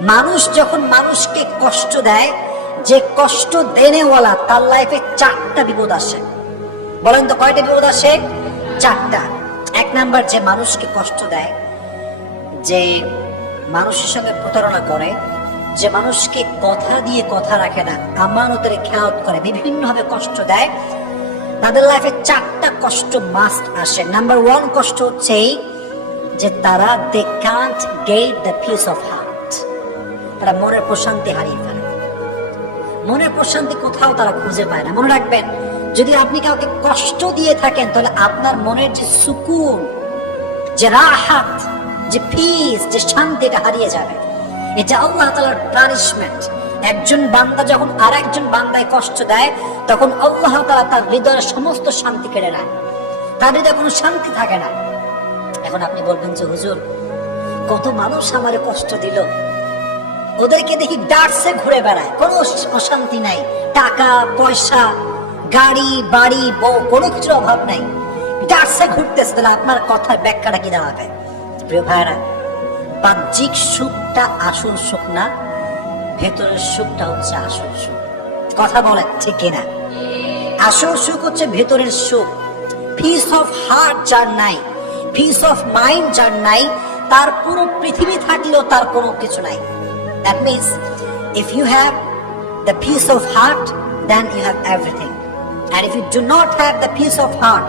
মানুষ যখন মানুষকে কষ্ট দেয়, যে কষ্ট দেনেওয়ালা তার লাইফে 4টা বিপদ আসে। বলেন তো কয়টা বিপদ আসে? 4টা। 1 নাম্বার, যে মানুষকে কষ্ট দেয়, যে মানুষের সঙ্গে প্রতারণা করে, যে মানুষকে কথা দিয়ে কথা রাখে না, আমানতের খেয়াল করে, বিভিন্নভাবে কষ্ট দেয়, তাদের লাইফে 4টা কষ্ট মাস্ট আসে। নাম্বার 1 কষ্ট হচ্ছে যে তারা they can't get the peace of heart. তারা মনের প্রশান্তি হারিয়ে ফেলে। মনের প্রশান্তি কোথাও তারা খুঁজে পায় না। মনে রাখবেন, যদি আপনি কাউকে কষ্ট দিয়ে থাকেন, তাহলে আপনার মনের যে সুকুন, যে রাহাত, যে পিস, যে শান্তি, এটা হারিয়ে যাবে। এটা আল্লাহ তাআলার পানিশমেন্ট। একজন বান্দা যখন আর একজন বান্দায় কষ্ট দেয়, তখন আল্লাহ তাআলা তার হৃদয়ের সমস্ত শান্তি কেড়ে নেয়। তার হৃদয়ে কোনো শান্তি থাকে না। এখন আপনি বলবেন যে হুজুর, কত মানুষ আমারে কষ্ট দিল, ওদেরকে দেখি ডার্সে ঘুরে বেড়ায়, কোনো অশান্তি নাই, টাকা পয়সা, গাড়ি বাড়ি, বউ, কোনো কিছুর অভাব নাই, ডার্সে ঘুরতেছে, তাহলে আপনার কথার ব্যাখ্যাটা কি দাঁড়াবে? প্রিয় ভাইরা, বাহ্যিক সুখটা আসল সুখ না, ভেতরের সুখটা হচ্ছে আসল সুখ। কথা বলেন ঠিক কিনা? আসল সুখ হচ্ছে ভেতরের সুখ। পিস অফ হার্ট যার নাই, পিস অফ মাইন্ড যার নাই, তার পুরো পৃথিবী থাকলেও তার কোনো কিছু নাই। That means if you have the peace of heart, then you have everything. And if you do not have the peace of heart,